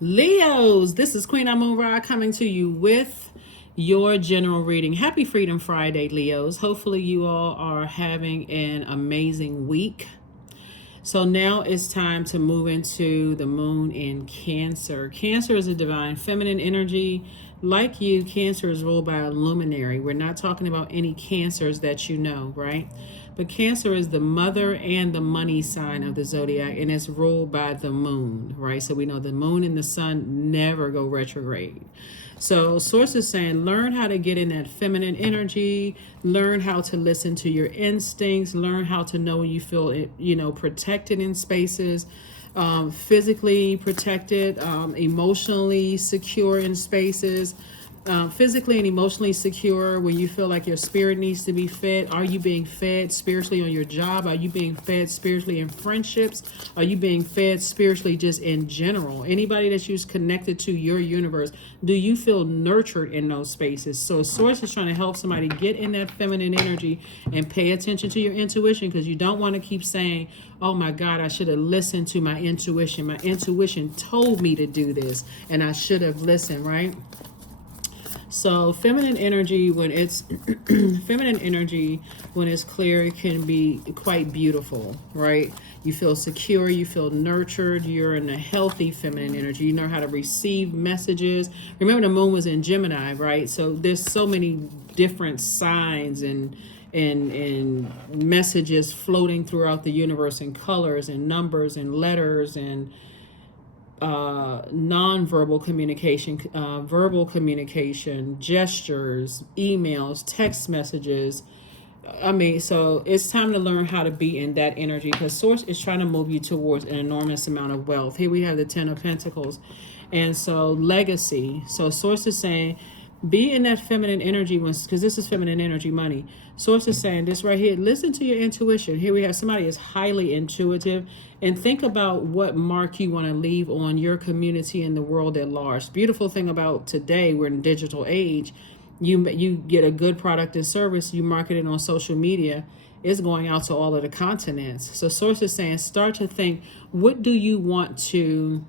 Leos, this is Queen Amun Ra coming to you with your general reading. Happy Freedom Friday, Leos. Hopefully you all are having an amazing week. So now it's time to move into the moon in Cancer. Cancer is a divine feminine energy. Like you, Cancer is ruled by a luminary. We're not talking about any cancers that you know, right? But Cancer is the mother and the money sign of the zodiac, and it's ruled by the moon, right? So we know the moon and the sun never go retrograde. So source is saying learn how to get in that feminine energy, learn how to listen to your instincts, learn how to know when you feel, protected in spaces, physically protected, emotionally secure in spaces. Physically and emotionally secure when you feel like your spirit needs to be fed. Are you being fed spiritually on your job? Are you being fed spiritually in friendships? Are you being fed spiritually just in general? Anybody that you're connected to your universe, do you feel nurtured in those spaces? So source is trying to help somebody get in that feminine energy and pay attention to your intuition, because you don't want to keep saying, oh my God, I should have listened to my intuition. My intuition told me to do this and I should have listened, right? So feminine energy, when it's feminine energy, when it's clear, it can be quite beautiful, right? You feel secure, you feel nurtured, you're in a healthy feminine energy. You know how to receive messages. Remember, the moon was in Gemini, right? So there's so many different signs and messages floating throughout the universe, in colors and numbers and letters and non-verbal communication, verbal communication, gestures, emails, text messages. So it's time to learn how to be in that energy, because source is trying to move you towards an enormous amount of wealth. Here we have the 10 of Pentacles. And so legacy. So source is saying be in that feminine energy, because this is feminine energy money. Source is saying this right here. Listen to your intuition. Here we have somebody is highly intuitive, and think about what mark you want to leave on your community and the world at large. Beautiful thing about today, we're in digital age. You get a good product and service, you market it on social media, it's going out to all of the continents. So source is saying start to think, what do you want to.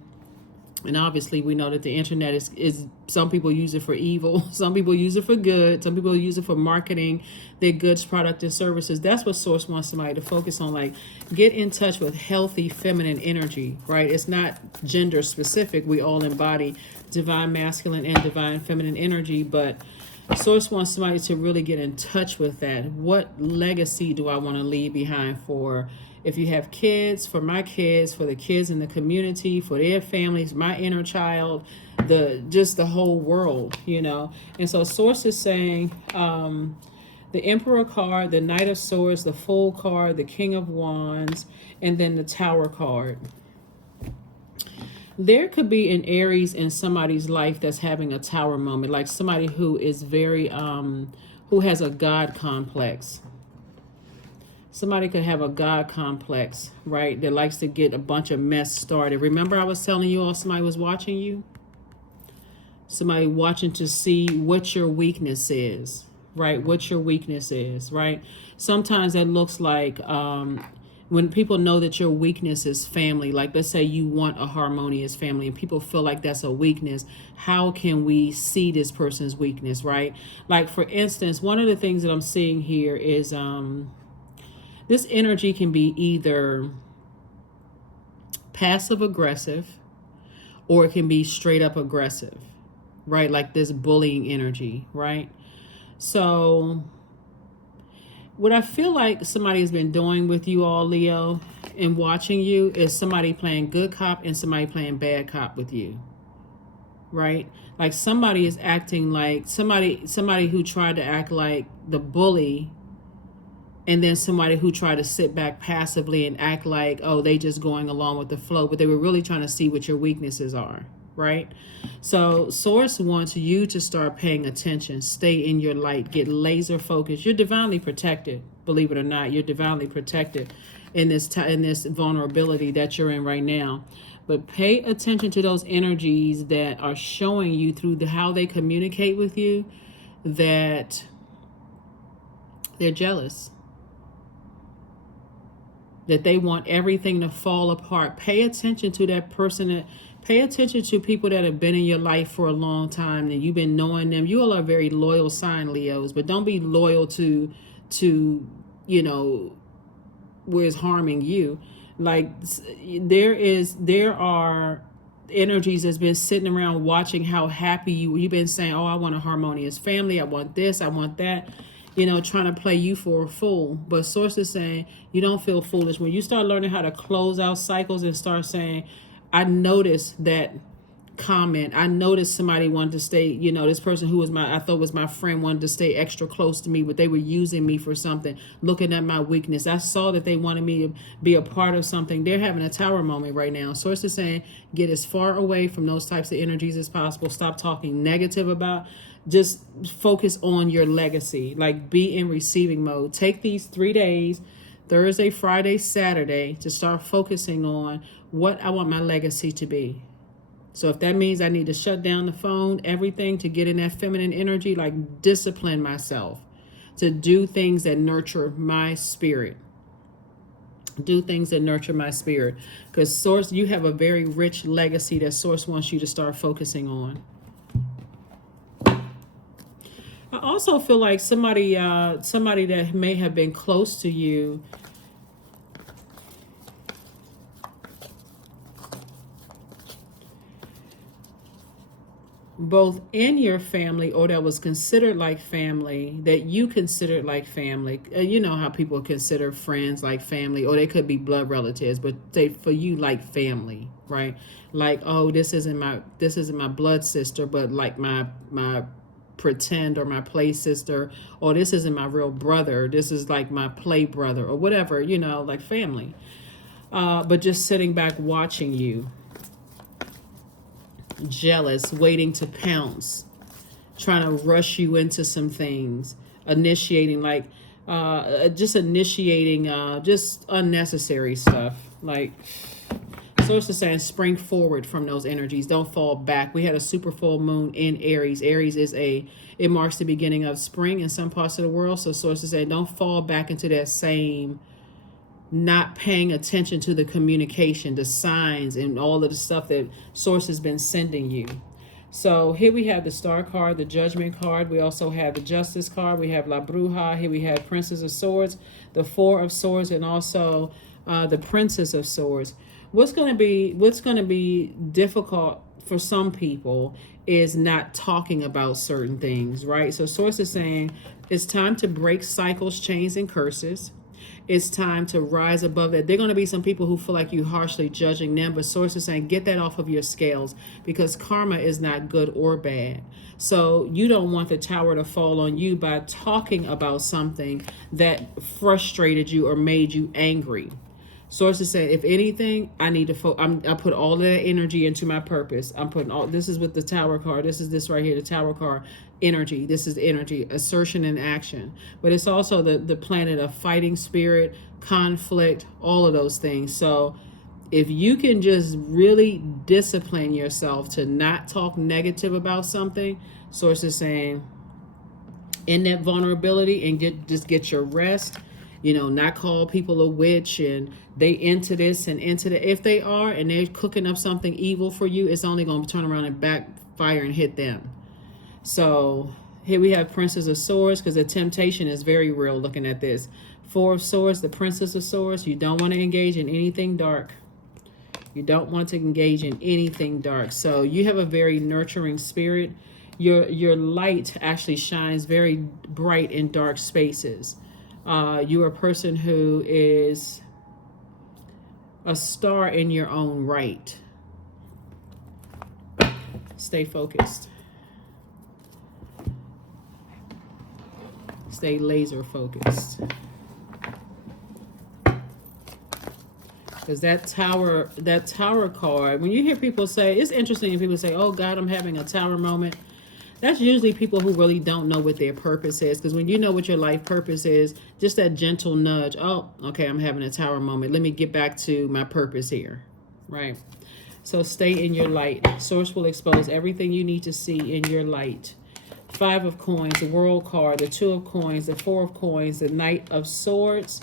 And obviously we know that the internet is some people use it for evil, some people use it for good, some people use it for marketing their goods, product, and services. That's what source wants somebody to focus on. Like, get in touch with healthy feminine energy, right? It's not gender specific. We all embody divine masculine and divine feminine energy, but source wants somebody to really get in touch with that. What legacy do I want to leave behind for, if you have kids, for my kids, for the kids in the community, for their families, my inner child, the whole world, And so source is saying the Emperor card, the Knight of Swords, the Fool card, the King of Wands, and then the Tower card. There could be an Aries in somebody's life that's having a tower moment, like somebody who is very, who has a God complex. Somebody could have a God complex, right? That likes to get a bunch of mess started. Remember I was telling you all somebody was watching you? Somebody watching to see what your weakness is, right? What your weakness is, right? Sometimes that looks like when people know that your weakness is family. Like, let's say you want a harmonious family and people feel like that's a weakness. How can we see this person's weakness, right? Like, for instance, one of the things that I'm seeing here is this energy can be either passive aggressive or it can be straight up aggressive, right? Like this bullying energy, right? So what I feel like somebody has been doing with you all, Leo, and watching you, is somebody playing good cop and somebody playing bad cop with you, right? Like somebody is acting like somebody who tried to act like the bully, and then somebody who tried to sit back passively and act like, oh, they just going along with the flow, but they were really trying to see what your weaknesses are, right? So source wants you to start paying attention, stay in your light, get laser focused. You're divinely protected, believe it or not. You're divinely protected in this vulnerability that you're in right now. But pay attention to those energies that are showing you through how they communicate with you that they're jealous, that they want everything to fall apart. Pay attention to that person. Pay attention to people that have been in your life for a long time and you've been knowing them. You all are very loyal sign, Leos, but don't be loyal to you know, where it's harming you. Like there are energies that's been sitting around watching how happy you've been saying, oh, I want a harmonious family, I want this, I want that, you know, trying to play you for a fool. But source is saying you don't feel foolish when you start learning how to close out cycles and start saying, I noticed that comment, I noticed somebody wanted to stay, you know, this person who was I thought was my friend wanted to stay extra close to me, but they were using me for something, looking at my weakness. I saw that they wanted me to be a part of something. They're having a tower moment right now. Source is saying get as far away from those types of energies as possible. Stop talking negative about, just focus on your legacy. Like, be in receiving mode. Take these 3 days, Thursday, Friday, Saturday, to start focusing on what I want my legacy to be. So if that means I need to shut down the phone, everything, to get in that feminine energy, like discipline myself to do things that nurture my spirit. Do things that nurture my spirit. Because Source, you have a very rich legacy that Source wants you to start focusing on. I also feel like somebody that may have been close to you, both in your family or that was considered like family, that you considered like family. You know how people consider friends like family, or they could be blood relatives, but they for you like family, right? Like, oh, this isn't my blood sister, but like my pretend or my play sister, or this isn't my real brother, this is like my play brother, or whatever, you know, like family. But just sitting back watching you, jealous, waiting to pounce, trying to rush you into some things, initiating just unnecessary stuff. Like, Source is saying spring forward from those energies. Don't fall back. We had a super full moon in Aries. Aries it marks the beginning of spring in some parts of the world. So Source is saying don't fall back into that same not paying attention to the communication, the signs, and all of the stuff that Source has been sending you. So here we have the Star card, the Judgment card. We also have the Justice card. We have La Bruja. Here we have Princess of Swords, the Four of Swords, and also the Princess of Swords. What's going to be difficult for some people is not talking about certain things, right? So Source is saying it's time to break cycles, chains, and curses. It's time to rise above that. There are going to be some people who feel like you harshly judging them, but Source is saying get that off of your scales, because karma is not good or bad. So you don't want the tower to fall on you by talking about something that frustrated you or made you angry. Source is saying, if anything, I need to I put all of that energy into my purpose. I'm putting all, this is with the Tower card. This right here, the Tower card, energy. This is the energy, assertion and action. But it's also the planet of fighting spirit, conflict, all of those things. So if you can just really discipline yourself to not talk negative about something, Source is saying, in that vulnerability, and just get your rest. You know, not call people a witch and they into this and into that. If they are and they're cooking up something evil for you, it's only going to turn around and backfire and hit them. So here we have Princess of Swords, because the temptation is very real looking at this. Four of Swords, the Princess of Swords. You don't want to engage in anything dark. You don't want to engage in anything dark. So you have a very nurturing spirit. Your light actually shines very bright in dark spaces. You're a person who is a star in your own right. Stay focused. Stay laser focused. Because that tower card, when you hear people say, it's interesting when people say, oh God, I'm having a tower moment. That's usually people who really don't know what their purpose is. Because when you know what your life purpose is, just that gentle nudge, oh, okay, I'm having a tower moment. Let me get back to my purpose here, right? So stay in your light. Source will expose everything you need to see in your light. Five of Coins, the World card, the Two of Coins, the Four of Coins, the Knight of Swords,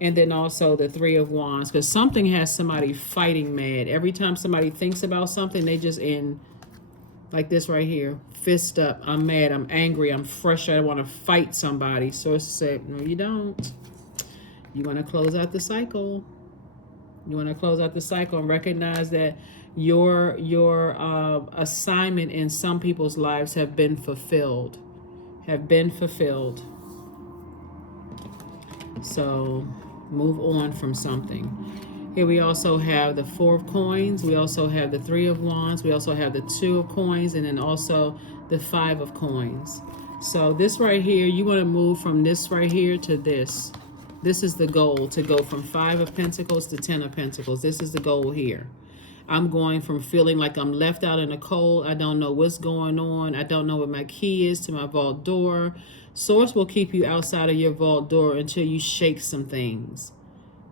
And then also the Three of Wands, because something has somebody fighting mad. Every time somebody thinks about something, they just in like this right here. Fist up. I'm mad. I'm angry. I'm frustrated. I want to fight somebody. Source said, no, you don't. You want to close out the cycle. You want to close out the cycle and recognize that your assignment in some people's lives have been fulfilled. So move on from something. Here we also have the Four of Coins. We also have the Three of Wands. We also have the Two of Coins, and then also the Five of Coins. So this right here, you want to move from this right here to this. This is the goal, to go from Five of Pentacles to Ten of Pentacles. This is the goal here. I'm going from feeling like I'm left out in the cold. I don't know what's going on. I don't know what my key is to my vault door. Source will keep you outside of your vault door until you shake some things.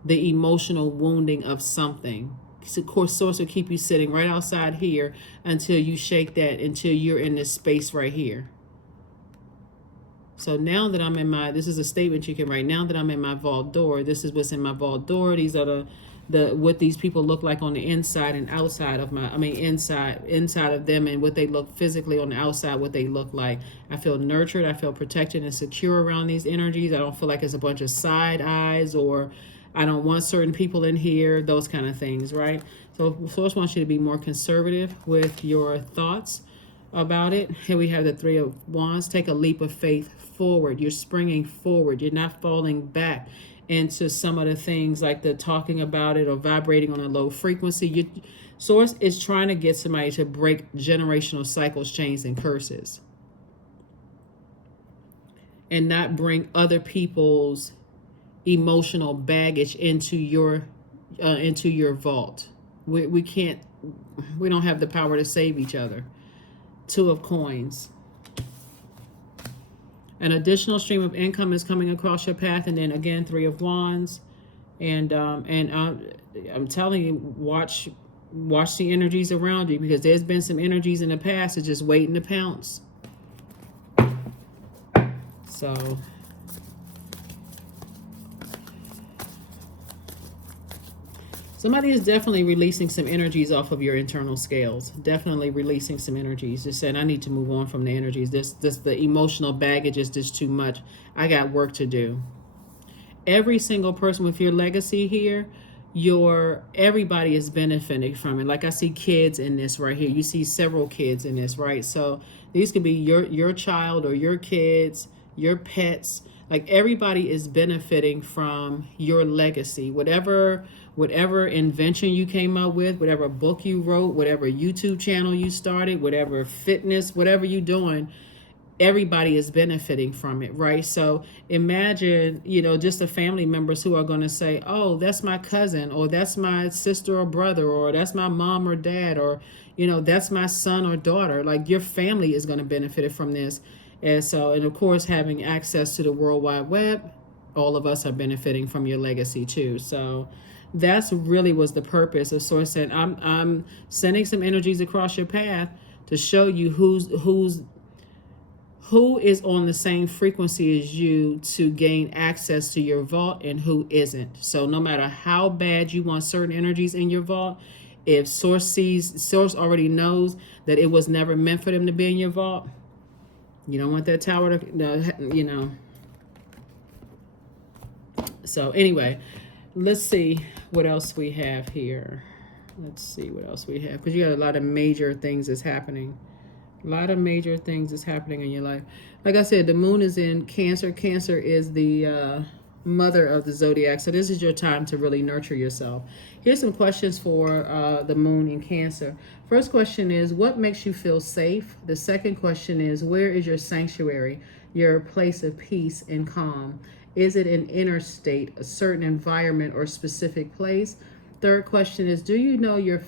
The emotional wounding of something. Of course, Source will keep you sitting right outside here until you shake that, until you're in this space right here. So now that I'm in my, this is a statement you can write. Now that I'm in my vault door, this is what's in my vault door. These are the what these people look like on the inside and outside of my, inside of them, and what they look physically on the outside, what they look like. I feel nurtured. I feel protected and secure around these energies. I don't feel like it's a bunch of side eyes, or I don't want certain people in here, those kind of things, right? So Source wants you to be more conservative with your thoughts about it. Here we have the Three of Wands. Take a leap of faith forward. You're springing forward. You're not falling back into some of the things like the talking about it or vibrating on a low frequency. Source is trying to get somebody to break generational cycles, chains, and curses, and not bring other people's emotional baggage into your vault. We can't, we don't have the power to save each other. Two of Coins. An additional stream of income is coming across your path, and then again, Three of Wands, and I'm telling you, watch the energies around you, because there's been some energies in the past that's just waiting to pounce. So somebody is definitely releasing some energies off of your internal scales. Definitely releasing some energies. Just saying, I need to move on from the energies. The emotional baggage is just too much. I got work to do. Every single person with your legacy here, everybody is benefiting from it. Like I see kids in this right here. You see several kids in this, right? So these could be your child or your kids, your pets. Like everybody is benefiting from your legacy. Whatever invention you came up with, whatever book you wrote, whatever YouTube channel you started, whatever fitness, whatever you're doing, everybody is benefiting from it, right? So imagine, just the family members who are going to say, oh, that's my cousin, or that's my sister or brother, or that's my mom or dad, or, that's my son or daughter. Like your family is going to benefit from this. And so, and of course, having access to the World Wide Web, all of us are benefiting from your legacy too. So that's really was the purpose of Source saying, I'm sending some energies across your path to show you who is on the same frequency as you to gain access to your vault, and who isn't. So no matter how bad you want certain energies in your vault, if Source already knows that it was never meant for them to be in your vault, you don't want that tower to, So anyway, let's see what else we have here. Let's see what else we have, because you got a lot of major things that's happening. A lot of major things that's happening in your life. Like I said, the moon is in Cancer. Cancer is the mother of the zodiac. So this is your time to really nurture yourself. Here's some questions for the moon in Cancer. First question is, what makes you feel safe? The second question is, where is your sanctuary, your place of peace and calm? Is it an inner state, a certain environment, or specific place? Third question is, do you know your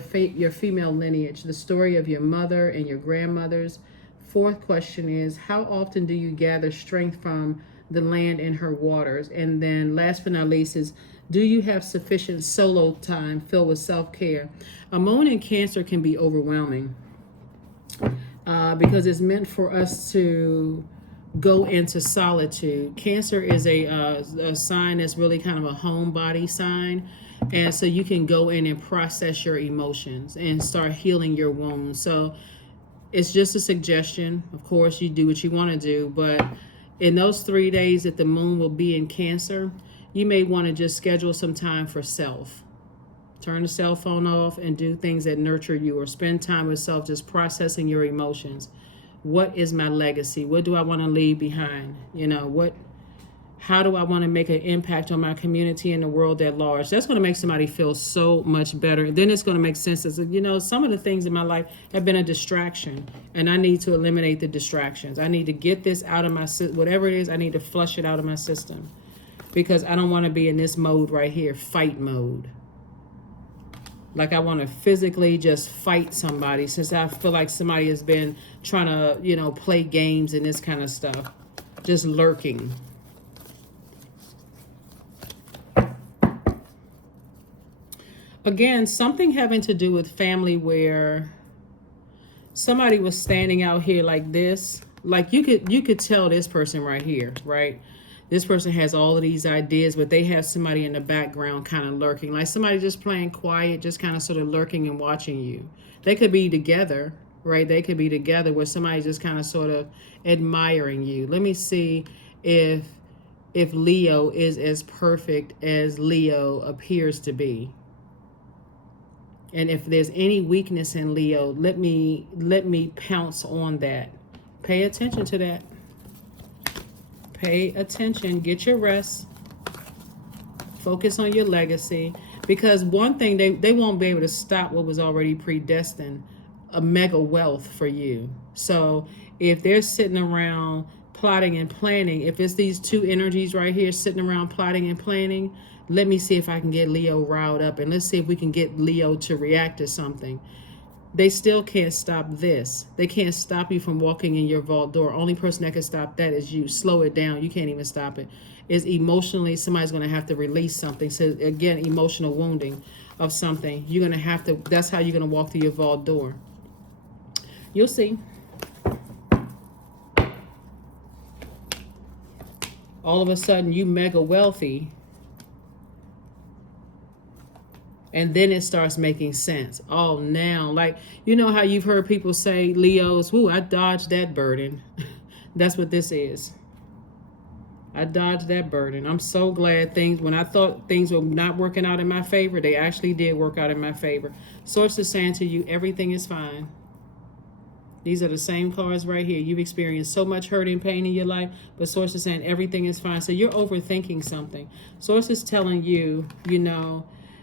female lineage, the story of your mother and your grandmothers? Fourth question is, how often do you gather strength from the land and her waters? And then last but not least is, do you have sufficient solo time filled with self-care? A moon in Cancer can be overwhelming because it's meant for us to go into solitude. Cancer is a sign that's really kind of a homebody sign. And so you can go in and process your emotions and start healing your wounds. So it's just a suggestion. Of course, you do what you want to do. But in those 3 days that the moon will be in Cancer, you may want to just schedule some time for self. Turn the cell phone off and do things that nurture you, or spend time with self, just processing your emotions. What is my legacy? What do I want to leave behind? How do I want to make an impact on my community and the world at large? That's going to make somebody feel so much better. Then it's going to make sense as, some of the things in my life have been a distraction, and I need to eliminate the distractions. I need to get this out of my system. Whatever it is, I need to flush it out of my system, because I don't want to be in this mode right here, fight mode. Like I want to physically just fight somebody, since I feel like somebody has been trying to, play games and this kind of stuff. Just lurking. Again, something having to do with family, where somebody was standing out here like this. Like you could tell this person right here, right? This person has all of these ideas, but they have somebody in the background kind of lurking. Like somebody just playing quiet, just kind of sort of lurking and watching you. They could be together, right? They could be together where somebody's just kind of sort of admiring you. Let me see if Leo is as perfect as Leo appears to be. And if there's any weakness in Leo, let me pounce on that. Pay attention to that. Pay attention. Get your rest. Focus on your legacy. Because one thing, they won't be able to stop what was already predestined, a mega wealth for you. So if they're sitting around plotting and planning, if it's these two energies right here sitting around plotting and planning, let me see if I can get Leo riled up, and let's see if we can get Leo to react to something. They still can't stop this. They can't stop you from walking in your vault door. Only person that can stop that is you. Slow it down. You can't even stop it. Is emotionally, somebody's going to have to release something. So again, emotional wounding of something. You're going to have to, that's how you're going to walk through your vault door. You'll see. All of a sudden, you mega wealthy. And then it starts making sense. Oh, now, like, you know how you've heard people say, Leos, I dodged that burden. That's what this is. I dodged that burden. I'm so glad when I thought things were not working out in my favor, they actually did work out in my favor. Source is saying to you, everything is fine. These are the same cards right here. You've experienced so much hurt and pain in your life, but Source is saying everything is fine. So you're overthinking something. Source is telling you,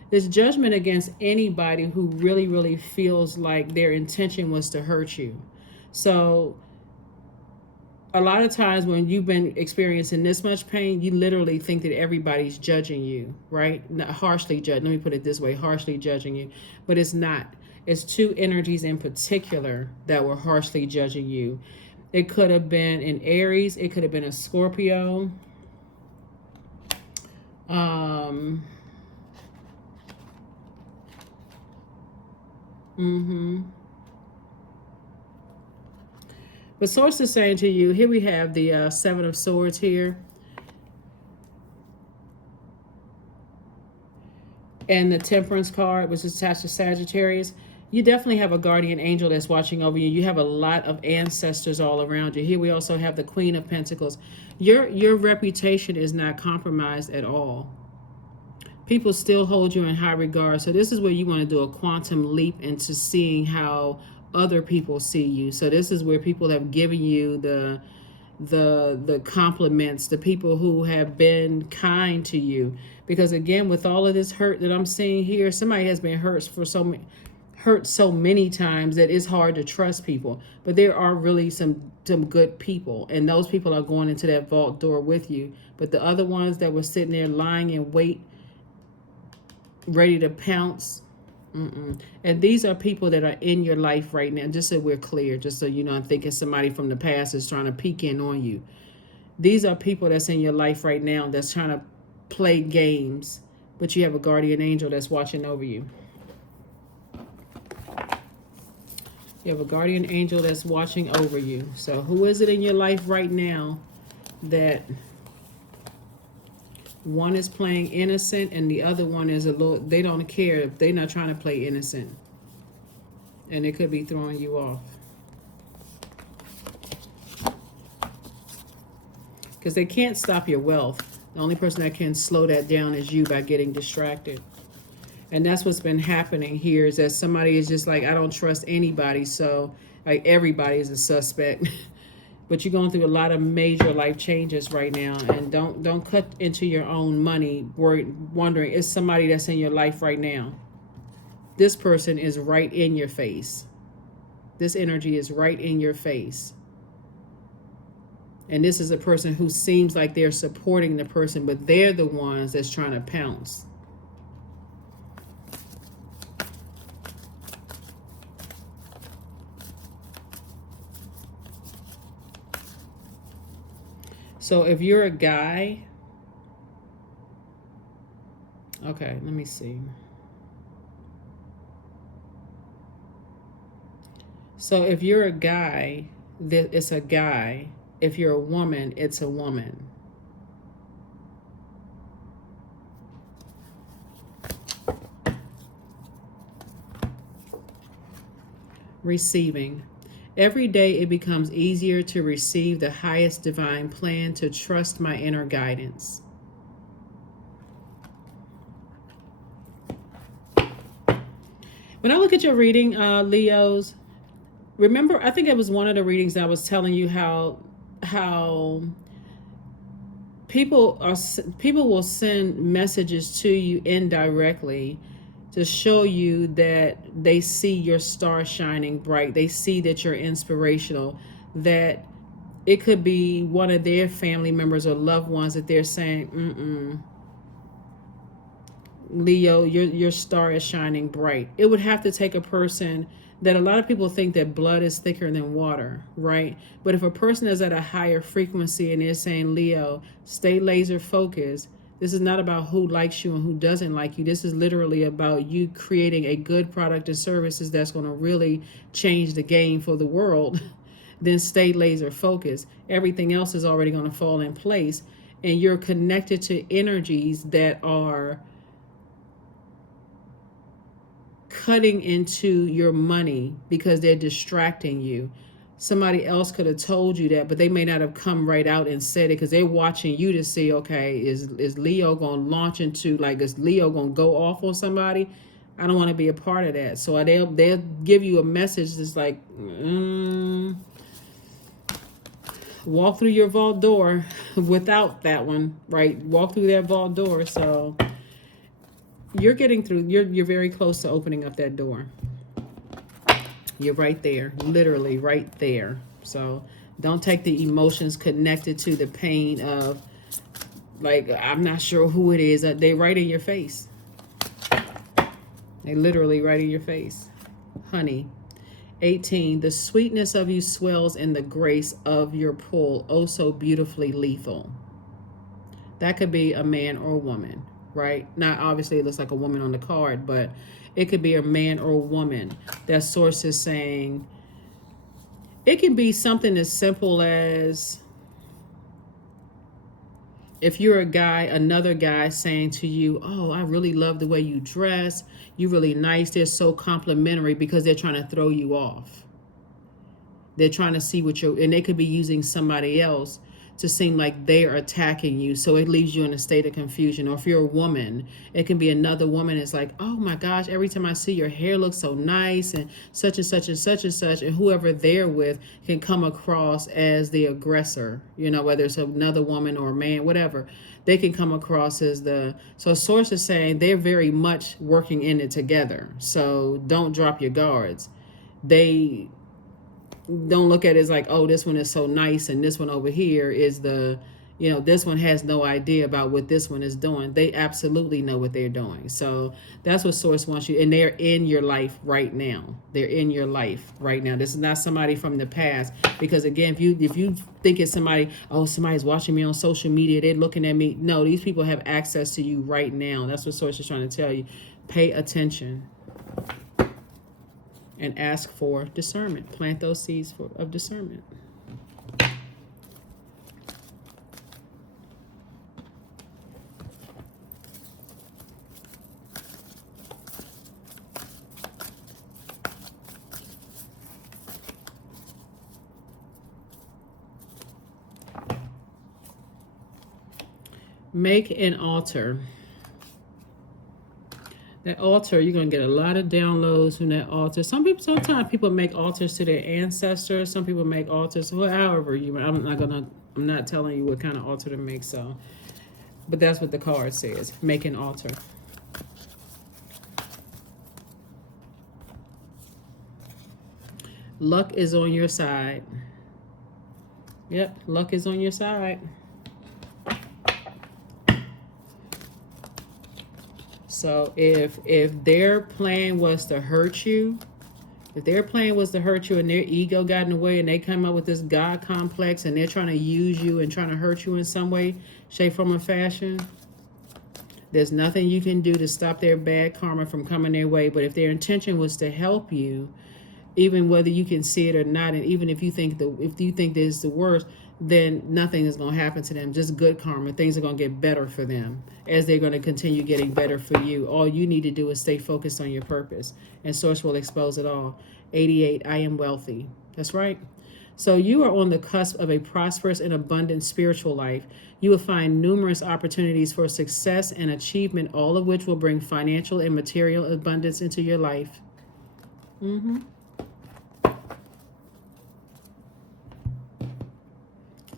there's judgment against anybody who really, really feels like their intention was to hurt you. So a lot of times when you've been experiencing this much pain, you literally think that everybody's judging you, right? Not harshly judging. Let me put it this way, harshly judging you. But it's not. It's two energies in particular that were harshly judging you. It could have been an Aries. It could have been a Scorpio. But Source is saying to you, here we have the Seven of Swords here. And the Temperance card, which is attached to Sagittarius. You definitely have a guardian angel that's watching over you. You have a lot of ancestors all around you. Here we also have the Queen of Pentacles. Your reputation is not compromised at all. People still hold you in high regard. So this is where you want to do a quantum leap into seeing how other people see you. So this is where people have given you the compliments, the people who have been kind to you. Because again, with all of this hurt that I'm seeing here, somebody has been hurt so many times that it's hard to trust people. But there are really some good people, and those people are going into that vault door with you. But the other ones that were sitting there lying in wait, ready to pounce. And these are people that are in your life right now, just so we're clear, just so you know, I'm thinking somebody from the past is trying to peek in on you. These are people that's in your life right now that's trying to play games, but you have a guardian angel that's watching over you. You have a guardian angel that's watching over you. So who is it in your life right now that one is playing innocent and the other one is a little, they don't care if they're not trying to play innocent. And it could be throwing you off. Because they can't stop your wealth. The only person that can slow that down is you by getting distracted. And that's what's been happening here, is that somebody is just like, I don't trust anybody, so like everybody is a suspect. But you're going through a lot of major life changes right now, and don't cut into your own money wondering, is somebody that's in your life right now. This person is right in your face. This energy is right in your face. And this is a person who seems like they're supporting the person, but they're the ones that's trying to pounce. So if you're a guy, okay, let me see. So if you're a guy, it's a guy. If you're a woman, it's a woman. Receiving. Every day it becomes easier to receive the highest divine plan, to trust my inner guidance. When I look at your reading, Leos, remember, I think it was one of the readings that I was telling you how people will send messages to you indirectly to show you that they see your star shining bright. They see that you're inspirational, that it could be one of their family members or loved ones that they're saying, Leo, your star is shining bright. It would have to take a person that, a lot of people think that blood is thicker than water, right? But if a person is at a higher frequency and they're saying, Leo, stay laser focused, this is not about who likes you and who doesn't like you. This is literally about you creating a good product and services that's going to really change the game for the world. Then stay laser focused. Everything else is already going to fall in place. And you're connected to energies that are cutting into your money because they're distracting you. Somebody else could have told you that, but they may not have come right out and said it because they're watching you to see, okay, is Leo going to launch into, like, is Leo going to go off on somebody? I don't want to be a part of that. So they'll give you a message that's like, walk through your vault door without that one, right? Walk through that vault door. So you're getting through, you're very close to opening up that door. You're right there, literally right there. So don't take the emotions connected to the pain of, like, I'm not sure who it is. They right in your face. They literally right in your face. Honey. 18, the sweetness of you swells in the grace of your pull, oh so beautifully lethal. That could be a man or a woman, right? Now, obviously, it looks like a woman on the card, but it could be a man or a woman. That source is saying, it can be something as simple as, if you're a guy, another guy saying to you, oh, I really love the way you dress. You're really nice. They're so complimentary because they're trying to throw you off. They're trying to see what and they could be using somebody else to seem like they're attacking you. So it leaves you in a state of confusion. Or if you're a woman, it can be another woman. It's like, oh my gosh, every time I see your hair looks so nice and such and such and such and such. And whoever they're with can come across as the aggressor, you know, whether it's another woman or a man, whatever. They can come across as so a source is saying they're very much working in it together. So don't drop your guards. They don't look at it as like, oh, this one is so nice and this one over here is this one has no idea about what this one is doing. They absolutely know what they're doing. So that's what source wants you, and they're in your life right now. They're in your life right now. This is not somebody from the past, because again, if you think it's somebody, oh, somebody's watching me on social media, they're looking at me. No, these people have access to you right now. That's what source is trying to tell you. Pay attention. and ask for discernment. Plant those seeds of discernment. Make an altar. That altar, you're going to get a lot of downloads from that altar. Sometimes people make altars to their ancestors. Some people make altars, however you. I'm not telling you what kind of altar to make. So, but that's what the card says. Make an altar. Luck is on your side. Yep, luck is on your side. So if their plan was to hurt you, and their ego got in the way and they come up with this God complex and they're trying to use you and trying to hurt you in some way, shape, form, or fashion, there's nothing you can do to stop their bad karma from coming their way. But if their intention was to help you, even whether you can see it or not, and even if you think this is the worst, then nothing is going to happen to them. Just good karma. Things are going to get better for them as they're going to continue getting better for you. All you need to do is stay focused on your purpose, and Source will expose it all. 88, I am wealthy. That's right. So you are on the cusp of a prosperous and abundant spiritual life. You will find numerous opportunities for success and achievement, all of which will bring financial and material abundance into your life.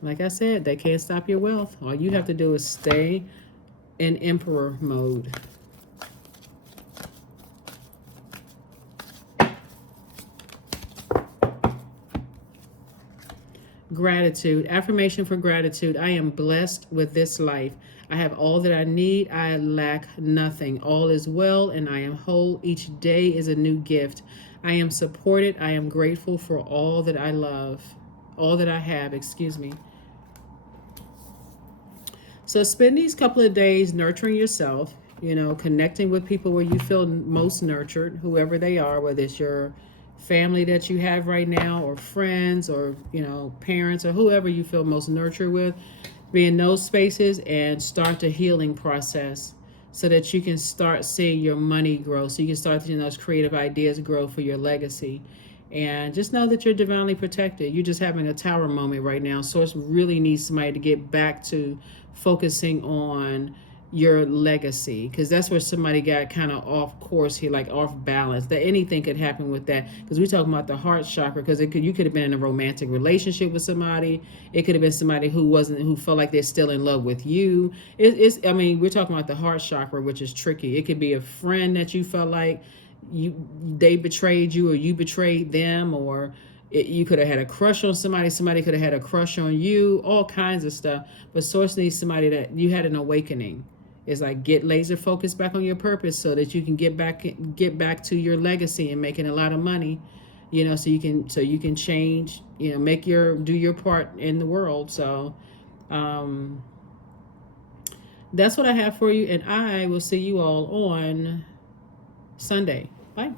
Like I said, they can't stop your wealth. All you have to do is stay in emperor mode. Gratitude. Affirmation for gratitude. I am blessed with this life. I have all that I need. I lack nothing. All is well and I am whole. Each day is a new gift. I am supported. I am grateful for all that I love. All that I have, excuse me. So spend these couple of days nurturing yourself, connecting with people where you feel most nurtured, whoever they are, whether it's your family that you have right now or friends or, parents or whoever you feel most nurtured with. Be in those spaces and start the healing process so that you can start seeing your money grow. So you can start seeing those creative ideas grow for your legacy. And just know that you're divinely protected. You're just having a tower moment right now. Source really needs somebody to get back to focusing on your legacy, because that's where somebody got kind of off course here, like off balance. That anything could happen with that, because we're talking about the heart chakra. Because you could have been in a romantic relationship with somebody. It could have been somebody who felt like they're still in love with you. We're talking about the heart chakra, which is tricky. It could be a friend that you felt like they betrayed you or you betrayed them, or you could have had a crush on somebody could have had a crush on you, all kinds of stuff. But Source needs somebody that you had an awakening. It's like, get laser focused back on your purpose so that you can get back to your legacy and making a lot of money, so you can change, do your part in the world. So that's what I have for you, and I will see you all on Sunday. Bye.